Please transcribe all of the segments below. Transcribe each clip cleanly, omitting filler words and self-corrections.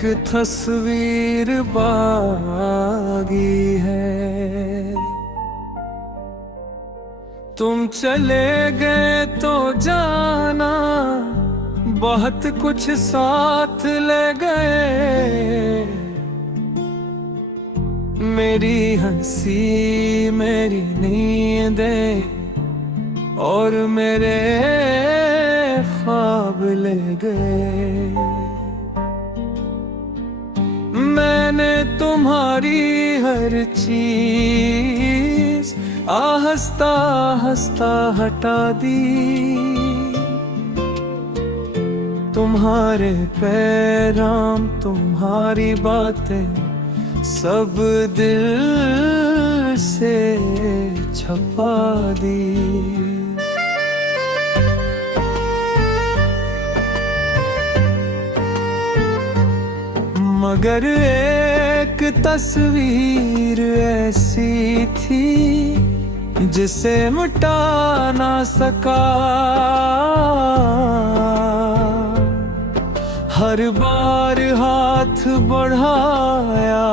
एक तस्वीर बागी है। तुम चले गए तो जाना, बहुत कुछ साथ ले गए। मेरी हंसी, मेरी नींदें और मेरे ख्वाब ले गए। मैंने तुम्हारी हर चीज आहिस्ता आहिस्ता हटा दी। तुम्हारे पैगाम, तुम्हारी बातें सब दिल से छपा दी। मगर एक तस्वीर ऐसी थी जिसे मिटा ना सका। हर बार हाथ बढ़ाया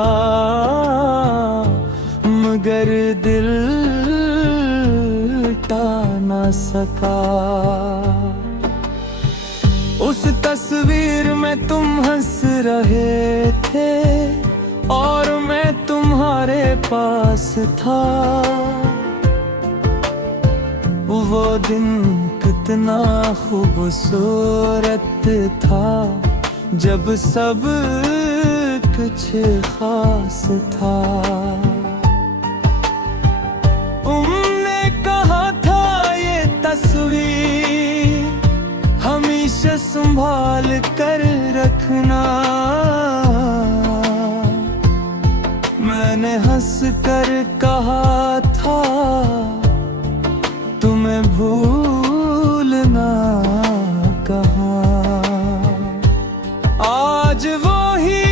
मगर दिल टा ना सका। उस तस्वीर में तुम हंस रहे थे और मैं तुम्हारे पास था। वो दिन कितना खूबसूरत था जब सब कुछ खास था। तुमने कहा था ये तस्वीर हमेशा संभाल कर रखना। मैंने हंस कर कहा था तुम्हें भूलना कहाँ। आज वो ही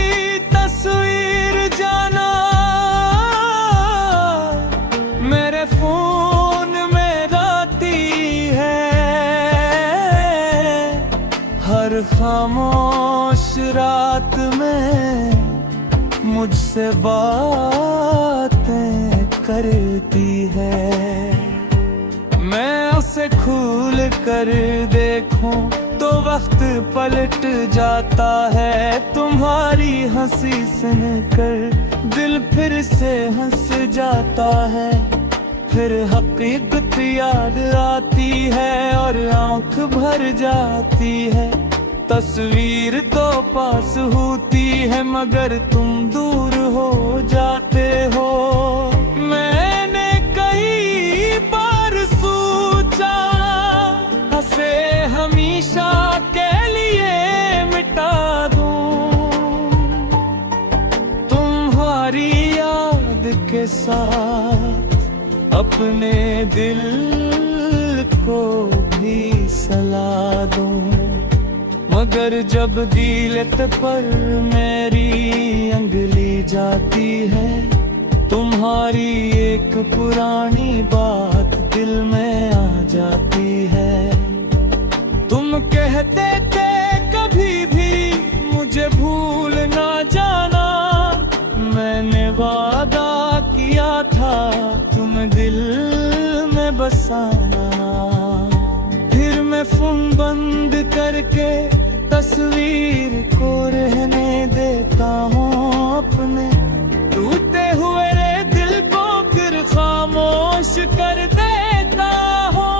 तस्वीर जाना मेरे फोन में राती है। हर खामोश रात में मुझसे बातें करती है। मैं उसे खोल कर देखूं तो वक्त पलट जाता है। तुम्हारी हंसी सुनकर दिल फिर से हंस जाता है। फिर हकीकत याद आती है और आंख भर जाती है। तस्वीर तो पास होती है मगर तुम दूर हो जाते हो। मैंने कई बार सोचा हंसे हमेशा के लिए मिटा दूं। तुम्हारी याद के साथ अपने दिल को भी सला दूं। मगर जब दिलत पर मेरी अंगली जाती है तुम्हारी एक पुरानी बात दिल में आ जाती है। तुम कहते थे कभी भी मुझे भूल ना जाना। मैंने वादा किया था तुम दिल में बसाना। फिर मैं फोन बंद करके तस्वीर को रहने देता हूँ अपने टूटे हुए दिल को फिर खामोश कर देता हूँ।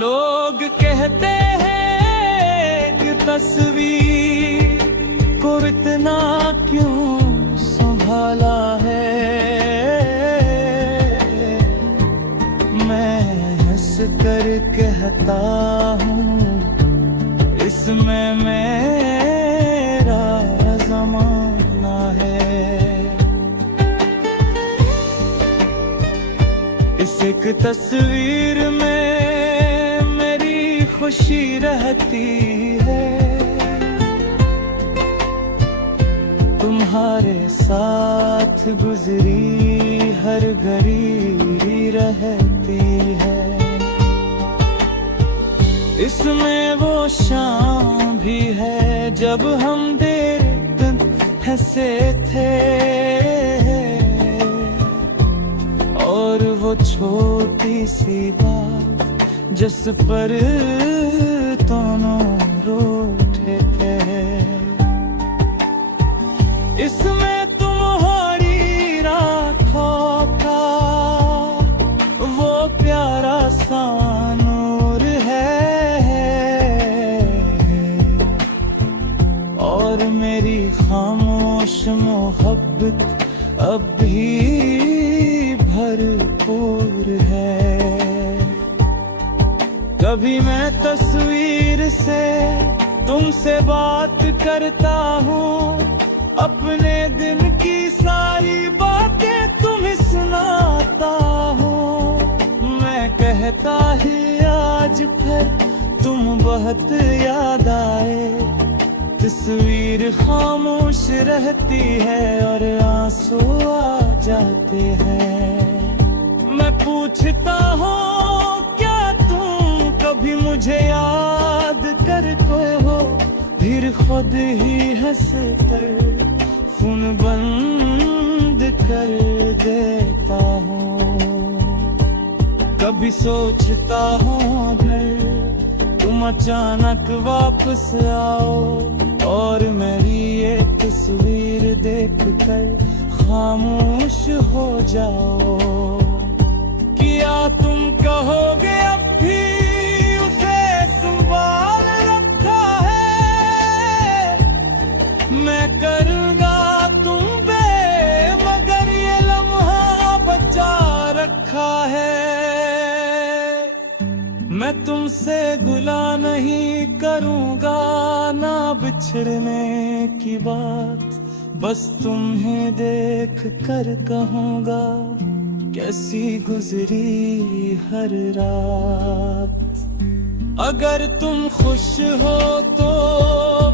लोग कहते हैं कि तस्वीर को इतना क्यों संभाला है। मैं हंस कर कहता हूँ इसमें मेरा ज़माना है। इस एक तस्वीर में मेरी खुशी रहती है। तुम्हारे साथ गुजरी हर घड़ी रहती है। इसमें वो शाम भी है जब हम देखते हंसे थे, और वो छोटी सी बात जिस पर दोनों रो उठे थे। इसमें तुम्हारी रातों का वो प्यारा सा नूर है, और मेरी खामोश मोहब्बत अब भी भरपूर है। कभी मैं तस्वीर से तुमसे बात करता हूँ, अपने दिन की सारी बातें तुम्हें सुनाता हूँ। मैं कहता ही आज फिर तुम बहुत याद आए, तस्वीर खामोश रहती है और आंसू आ जाते हैं। मैं पूछता हूँ क्या तुम कभी मुझे याद करते हो, फिर खुद ही हंस कर फोन बंद कर देता हूँ। कभी सोचता हूँ अगर तुम अचानक वापस आओ और मेरी ये तस्वीर देखकर खामोश हो जाओ, क्या तुम कहोगे अब भी उसे संभाल रखा है। मैं करूँगा तुम पे मगर ये लम्हा बचा रखा है। मैं तुमसे गुला नहीं करूँगा ना बिछड़ने की बात, बस तुम्हें देख कर कहूँगा कैसी गुजरी हर रात। अगर तुम खुश हो तो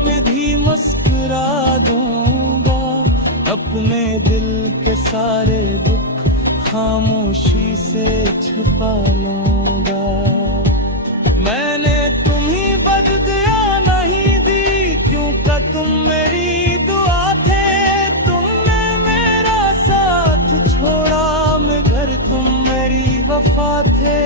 मैं भी मुस्कुरा दूंगा, अपने दिल के सारे दुख खामोशी से छुपा लूंगा। मैंने तुम्ही बददिया नहीं दी क्योंकि तुम मेरी दुआ थे, तुमने मेरा साथ छोड़ा मगर तुम मेरी वफा थे।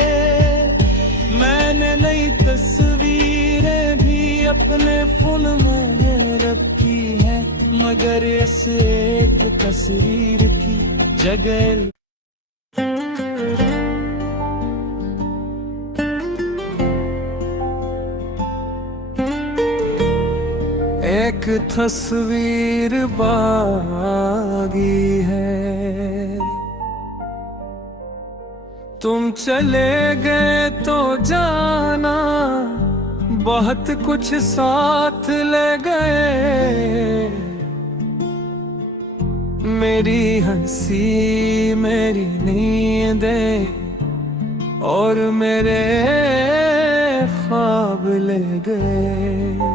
मैंने नई तस्वीरें भी अपने फोन में रखी हैं, मगर इस एक तस्वीर की जगह एक तस्वीर बागी है। तुम चले गए तो जाना बहुत कुछ साथ ले गए, मेरी हंसी मेरी नींदें और मेरे ख्वाब ले गए।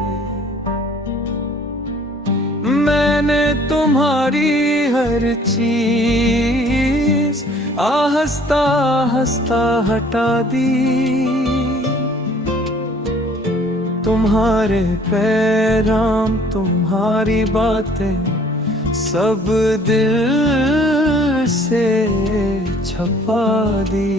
मैंने तुम्हारी हर चीज आहस्ता हंसता हटा दी, तुम्हारे पैगाम तुम्हारी बातें सब दिल से छपा दी।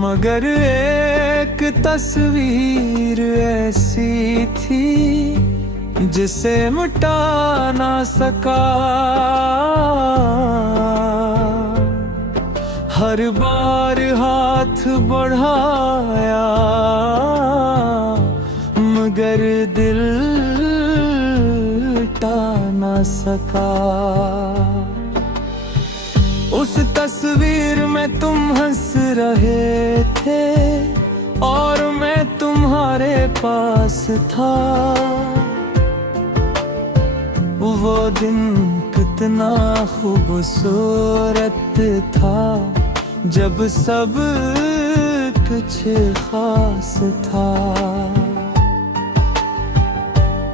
मगर एक तस्वीर ऐसी थी जिसे मिटा ना सका, हर बार हाथ बढ़ाया मगर दिल टा ना सका। उस तस्वीर में तुम हंस रहे थे और मैं तुम्हारे पास था। वो दिन कितना खूबसूरत था जब सब कुछ खास था।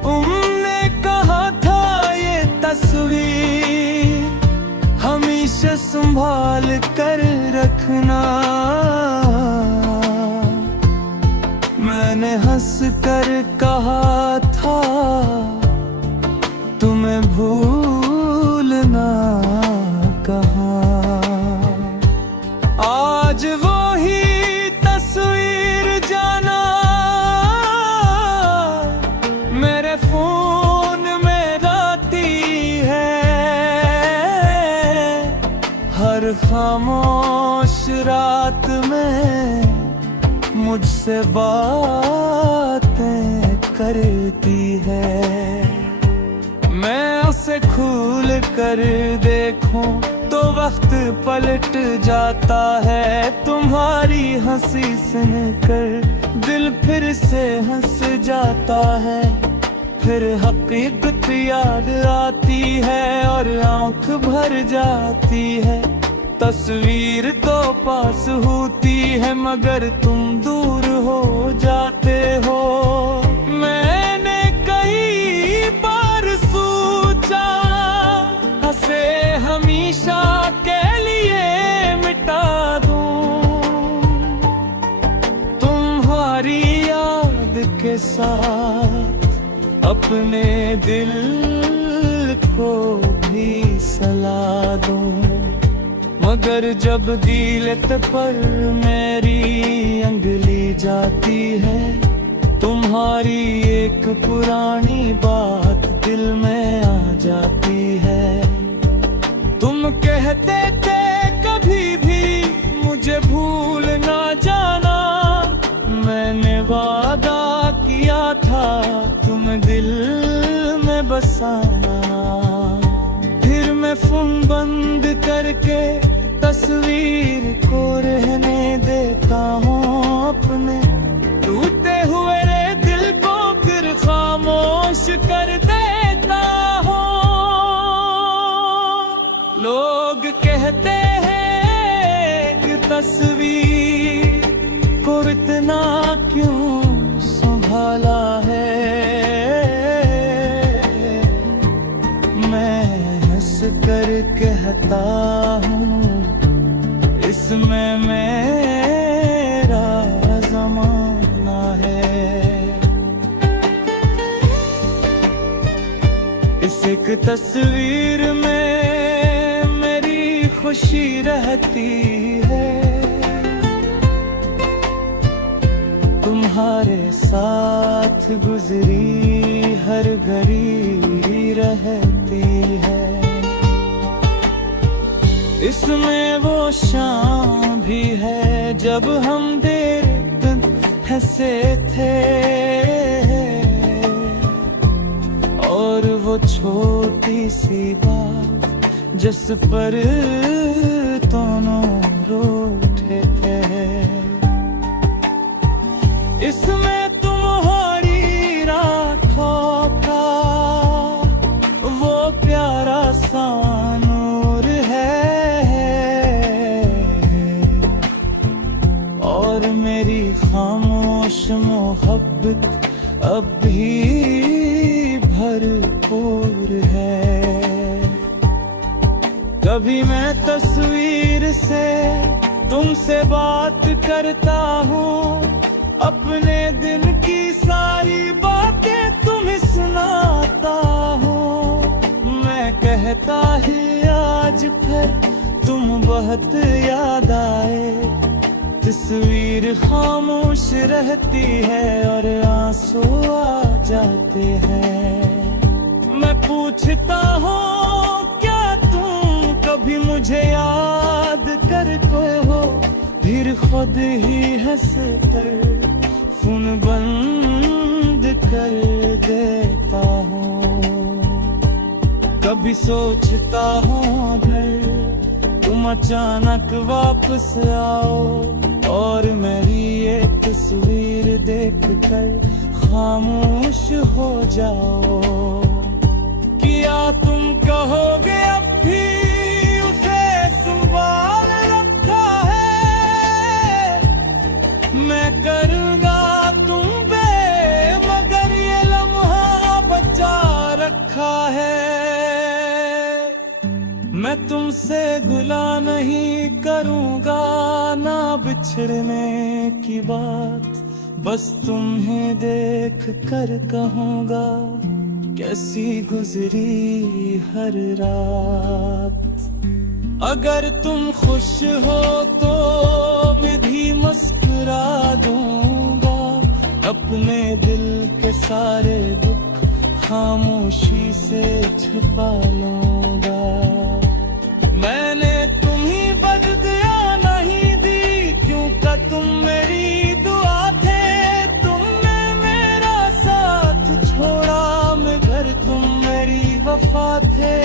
तुमने कहा था ये तस्वीर हमेशा संभाल कर रखना। मैंने हंस कर कहा था तुम्हें भूलना कहाँ। आज वो ही तस्वीर जाना मेरे फोन में रहती है। हर खामोश रात में मुझसे बातें करती है। मैं उसे खूल कर देखूं तो वक्त पलट जाता है। तुम्हारी हंसी सुनकर दिल फिर से हंस जाता है। फिर हकीकत याद आती है और आंख भर जाती है। तस्वीर तो पास होती है मगर तुम दूर हो जाते हो। मैंने कई बार सोचा हंसे हमेशा के लिए मिटा दूं। तुम्हारी याद के साथ अपने दिल को भी सला दूं। मगर जब दिलत पर मेरी अंगली जाती है तुम्हारी एक पुरानी बात दिल में आ जाती है। तुम कहते थे कभी भी मुझे भूल ना जाना। मैंने वादा किया था तुम दिल में बसाना। फिर मैं फोन बंद करके तस्वीर को रहने देता हूँ अपने टूटे हुए दिल को फिर खामोश कर देता हूँ। लोग कहते हैं कि तस्वीर को इतना क्यों संभाला है। मैं हंस कर कहता हूँ इसमें मेरा ज़माना है। इस एक तस्वीर में मेरी खुशी रहती है। तुम्हारे साथ गुजरी हर घड़ी रहती है। इसमें वो शाम भी है जब हम देर तक हंसे थे। और वो छोटी सी बात जिस पर दोनों रो उठे थे। इसमें तुम्हारी रातों का वो प्यारा सा नूर है। और मेरी खामोश मोहब्बत अब भी भरपूर है। कभी मैं तस्वीर से तुमसे बात करता हूँ। अपने दिन की सारी बातें तुम्हें सुनाता हूँ। मैं कहता ही आज फिर तुम बहुत याद आए। तस्वीर खामोश रहती है और आंसू आ जाते हैं। मैं पूछता हूँ क्या तुम कभी मुझे याद करते हो। फिर खुद ही हंस कर फोन बंद कर देता हूँ। कभी सोचता हूँ अगर तुम अचानक वापस आओ और मेरी ये तस्वीर देखकर खामोश हो जाओ। क्या तुम कहोगे अब भी उसे संभाल रखा है। मैं करूँगा तुम पे मगर ये लम्हा बचा रखा है। मैं तुमसे गुला नहीं करूँगा ना बिछड़ने की बात, बस तुम्हें देख कर कहूँगा कैसी गुजरी हर रात। अगर तुम खुश हो तो मैं भी मुस्कुरा दूंगा, अपने दिल के सारे दुख खामोशी से छुपा लूंगा। मैंने तुम्ही बददिया नहीं दी, क्यों का तुम मेरी दुआ थे। तुमने मेरा साथ छोड़ा मगर तुम मेरी वफा थे।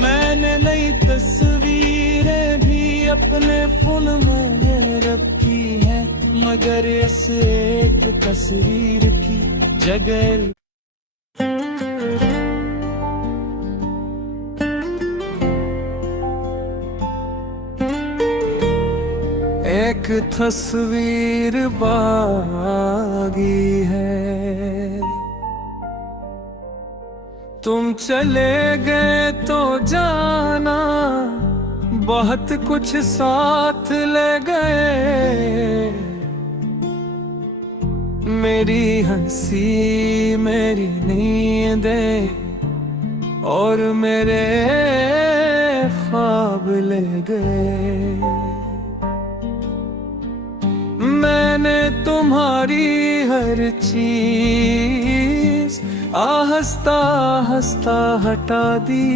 मैंने नई तस्वीरें भी अपने फोन में रखी हैं, मगर इस एक तस्वीर की जगह एक तस्वीर बागी है। तुम चले गए तो जाना, बहुत कुछ साथ ले गए। मेरी हंसी, मेरी नींदें और मेरे ख्वाब ले गए। मैंने तुम्हारी हर चीज आहिस्ता आहिस्ता हटा दी।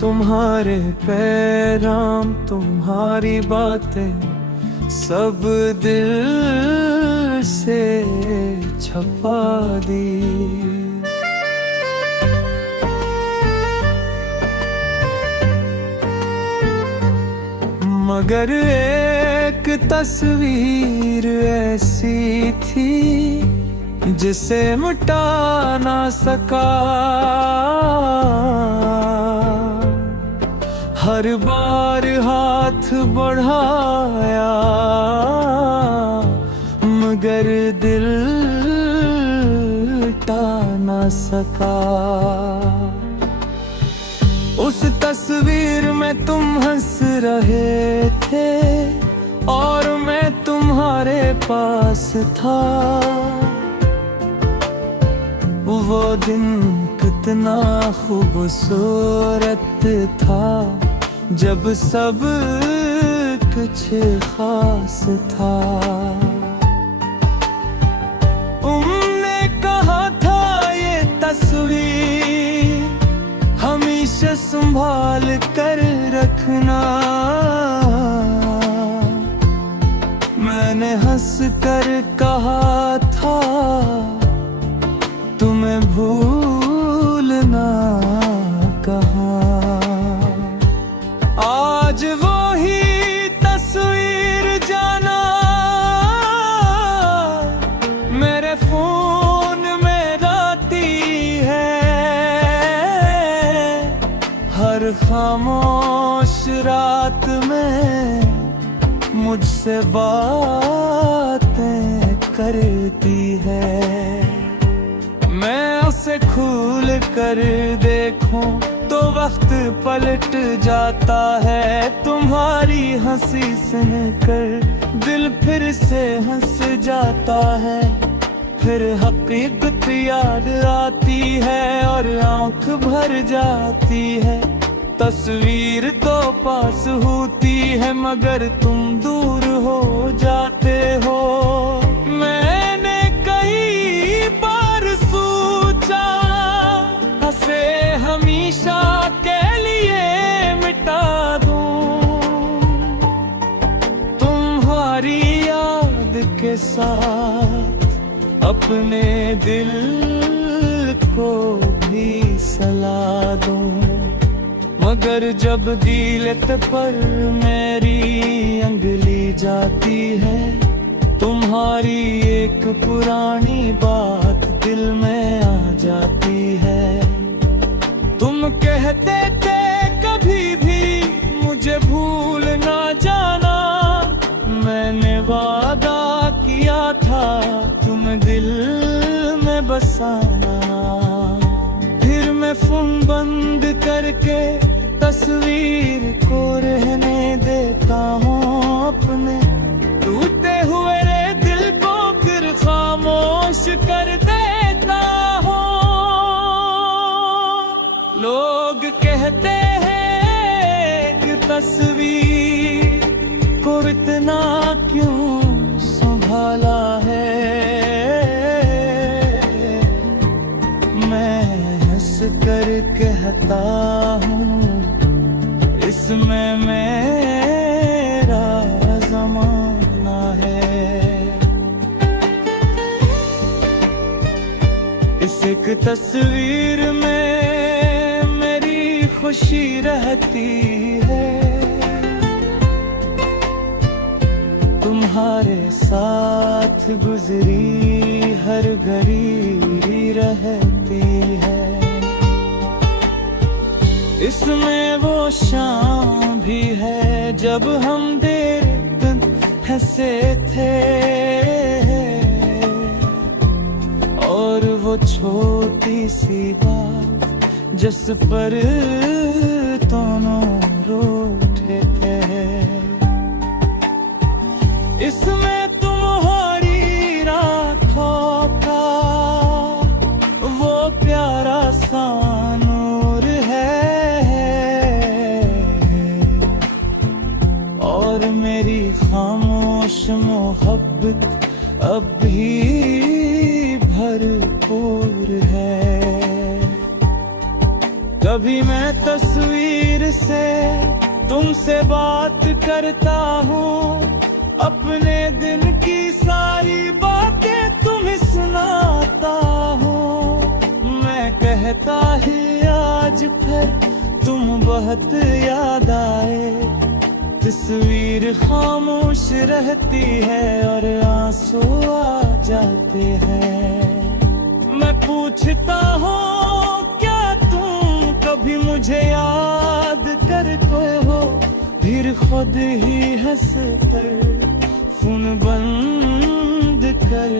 तुम्हारे पैगाम, तुम्हारी बातें सब दिल से छपा दी। मगर एक तस्वीर ऐसी थी जिसे मिटा ना सका। हर बार हाथ बढ़ाया मगर दिल टा ना सका। उस तस्वीर में तुम हंस रहे थे और मैं तुम्हारे पास था। वो दिन कितना खूबसूरत था जब सब कुछ खास था। तुमने कहा था ये तस्वीर हमेशा संभाल कर रखना। मैंने हंस कर कहा था तुम्हें भूलना कहाँ। आज वो ही तस्वीर जाना मेरे फोन में रहती है। हर खामोश रात में मुझसे बातें करती है। मैं उसे खोल कर देखूं तो वक्त पलट जाता है। तुम्हारी हंसी सुनकर दिल फिर से हंस जाता है। फिर हकीकत याद आती है और आंख भर जाती है। तस्वीर तो पास होती है मगर तुम दूर हो जाते हो। मैंने कई बार सोचा हंसे हमेशा के लिए मिटा दूं। तुम्हारी याद के साथ अपने दिल को भी सला दूं। मगर जब दिलत पर मेरी अंगली जाती है, तुम्हारी एक पुरानी बात दिल में आ जाती है। तुम कहते थे कभी भी मुझे भूल ना जाना। मैंने वादा किया था तुम दिल में बसाना। फिर मैं फोन बंद करके तस्वीर को रहने देता हूँ अपने टूटे हुए दिल को फिर खामोश कर देता हूँ। लोग कहते हैं कि तस्वीर को इतना क्यों संभाला है, मैं हंस कर कहता हूँ इसमें मेरा ज़माना है। इस एक तस्वीर में मेरी खुशी रहती है, तुम्हारे साथ गुजरी हर घड़ी रहती है। इसमें वो शाम भी है जब हम देर दिन हंसे थे, और वो छोटी सी बात जिस पर दोनों रो उठे थे। इसमें तुम्हारी रातों का वो प्यारा सा नूर है, और मेरी खामोश मोहब्बत अब भी भरपूर है। कभी मैं तस्वीर से तुमसे बात करता हूँ, अपने दिन की सारी बातें तुम्हें सुनाता हूँ। मैं कहता ही आज फिर तुम बहुत याद आए, तस्वीर खामोश रहती है और आंसू आ जाते हैं। मैं पूछता हूँ क्या तुम कभी मुझे याद करते हो, फिर खुद ही हंस कर फोन बंद कर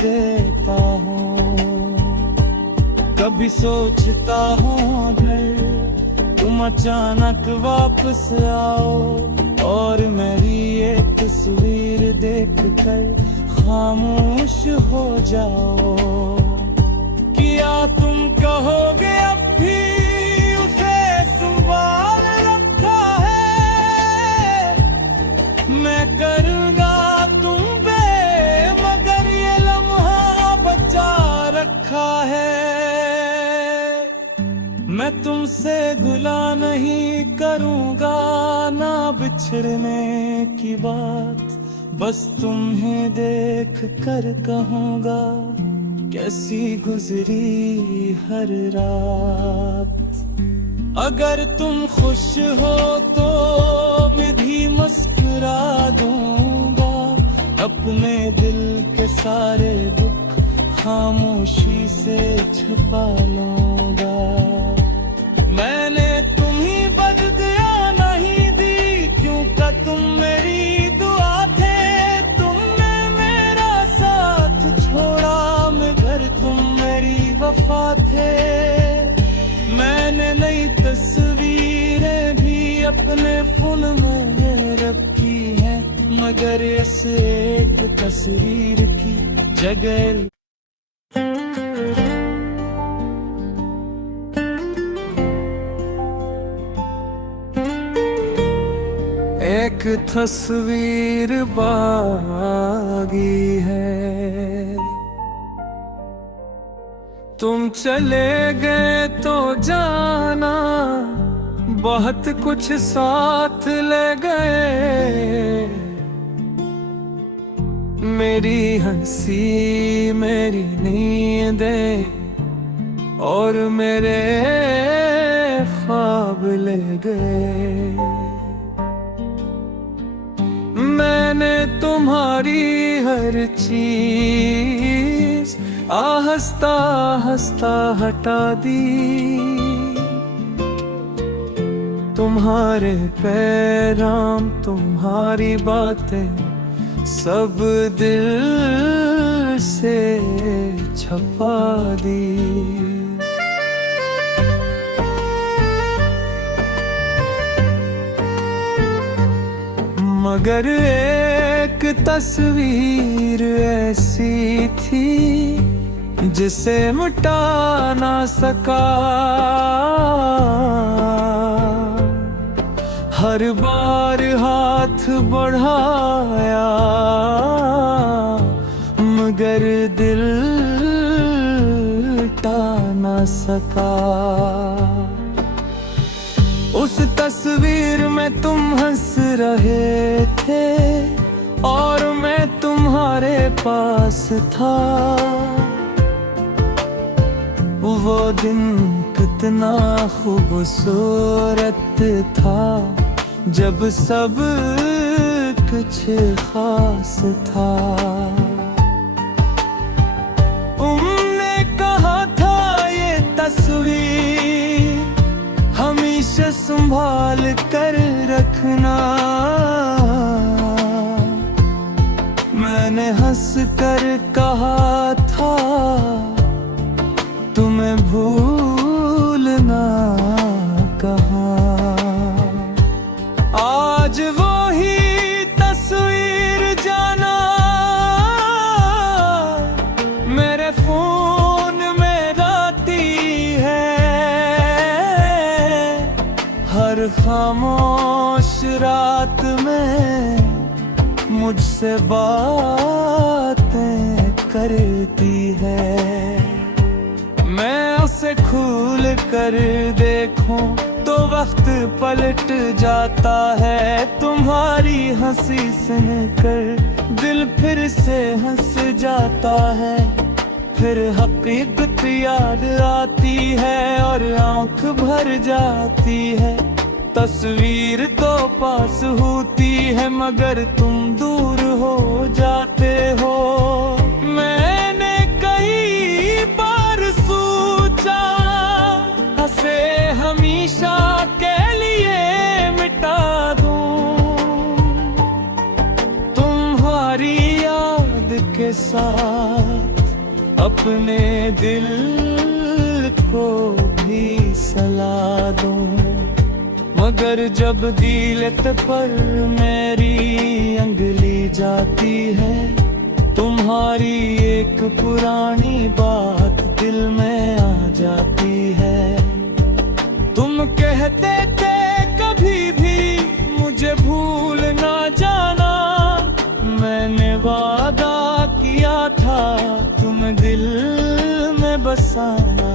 देता हूँ। कभी सोचता हूँ अगर तुम अचानक वापस आओ और मेरी ये तस्वीर देख कर खामोश हो जाओ, क्या तुम कहोगे अब भी उसे संभाल रखा है। मैं करूँगा तुम पे मगर ये लम्हा बचा रखा है। मैं तुमसे गुला नहीं करूँगा ना बिछड़ने की बात, बस तुम्हें देख कर कहूँगा कैसी गुजरी हर रात। अगर तुम खुश हो तो मैं भी मुस्कुरा दूँगा, अपने दिल के सारे दुख खामोशी से छुपा लूँगा। मैंने तुम्हें बददिया नहीं दी क्योंकि तुम मेरी दुआ थे, तुमने मेरा साथ छोड़ा मगर तुम मेरी वफा थे। मैंने नई तस्वीरें भी अपने फोन में रखी हैं, मगर इस एक तस्वीर की जगह एक तस्वीर बागी है। तुम चले गए तो जाना, बहुत कुछ साथ ले गए। मेरी हंसी मेरी नींदें और मेरे ख्वाब ले गए। मैंने तुम्हारी हर चीज आहिस्ता आहिस्ता हटा दी, तुम्हारे पैगाम तुम्हारी बातें सब दिल से छपा दी। मगर एक तस्वीर ऐसी थी जिसे मिटा ना सका। हर बार हाथ बढ़ाया मगर दिल टा ना सका। उस तस्वीर में तुम हंस रहे थे और मैं तुम्हारे पास था। वो दिन कितना खूबसूरत था जब सब कुछ खास था। तुमने कहा था ये तस्वीर हमेशा संभाल कर रखना। मैंने हंस कर कहा था तुम्हें भूलना कहाँ। आज वो ही तस्वीर जाना मेरे फोन में रहती है। हर खामोश रात में मुझसे बातें करती है। मैं उसे खूल कर देखूं तो वक्त पलट जाता है। तुम्हारी हंसी सुनकर दिल फिर से हंस जाता है। फिर हकीकत याद आती है और आंख भर जाती है। तस्वीर तो पास होती है मगर तुम दूर हो जाते हो। मैंने कई बार सोचा हंसे हमेशा के लिए मिटा दूं। तुम्हारी याद के साथ अपने दिल को भी सला दूं। मगर जब दिलत पर मेरी अंगली जाती है तुम्हारी एक पुरानी बात दिल में आ जाती है। तुम कहते थे कभी भी मुझे भूल ना जाना। मैंने वादा किया था तुम दिल में बसाना।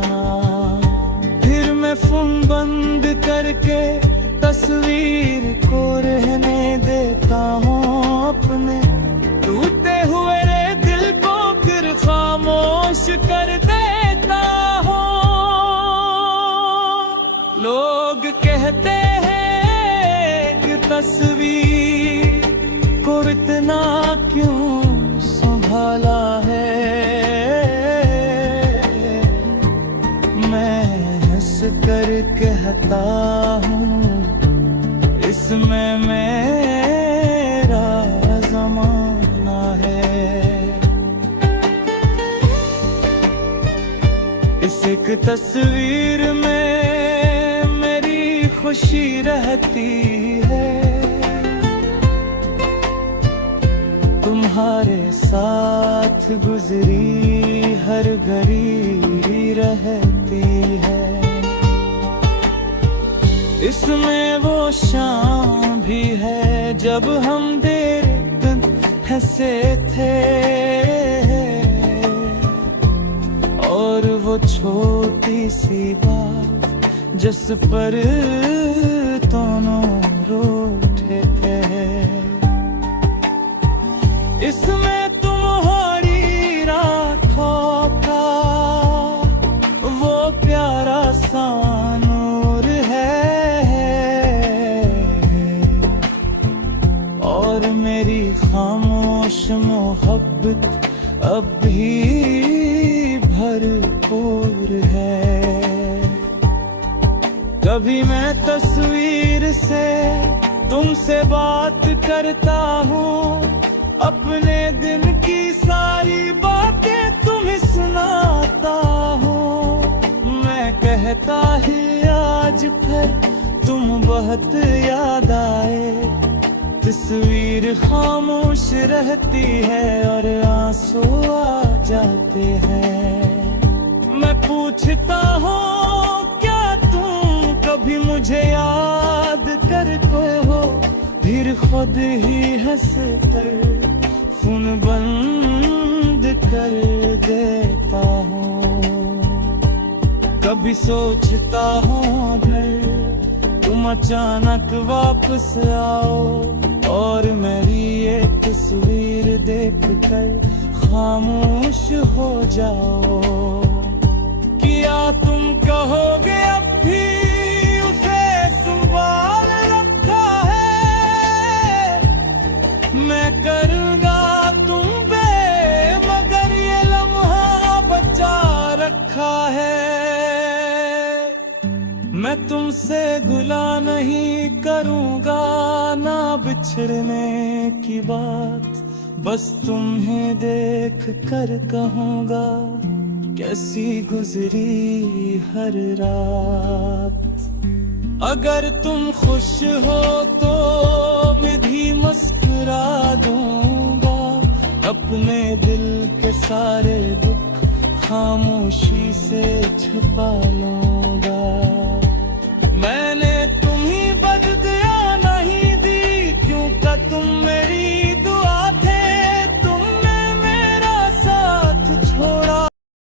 फिर मैं फोन बंद करके तस्वीर को रहने देता हूँ अपने टूटे हुए दिल को फिर खामोश कर देता हूँ। लोग कहते हैं कि तस्वीर को इतना क्यों संभाला है। मैं हंस कर कहता हूँ इसमें मेरा ज़माना है। इस एक तस्वीर में मेरी खुशी रहती है। तुम्हारे साथ गुजरी हर घड़ी रहती है। इसमें वो शाम भी है जब हम देर तक हंसे थे। और वो छोटी सी बात जिस पर दोनों रो उठे थे। इसमें तुम्हारी रातों का वो प्यारा सा नूर है। और मेरी खामोश मोहब्बत अब भी भरपूर है। कभी मैं तस्वीर से तुमसे बात करता हूँ। अपने दिन की सारी बातें तुम्हें सुनाता हूँ। मैं कहता ही आज फिर तुम बहुत याद आए। तस्वीर खामोश रहती है और आंसू आ जाते हैं। मैं पूछता हूँ क्या तुम कभी मुझे याद करते हो, फिर खुद ही हंस कर फोन बंद कर देता हूँ। कभी सोचता हूँ अगर तुम अचानक वापस आओ और मेरी ये तस्वीर देख कर खामोश हो जाओ। क्या तुम कहोगे अब भी उसे संभाल रखा है? मैं करूँगा तुम पे मगर ये लम्हा बचा रखा है। मैं तुमसे गुला नहीं करूँगा ना बिछड़ने की बात, बस तुम्हें देख कर कहूँगा कैसी गुजरी हर रात। अगर तुम खुश हो तो मैं भी मुस्कुरा दूँगा, अपने दिल के सारे दुख खामोशी से छुपा लूँगा।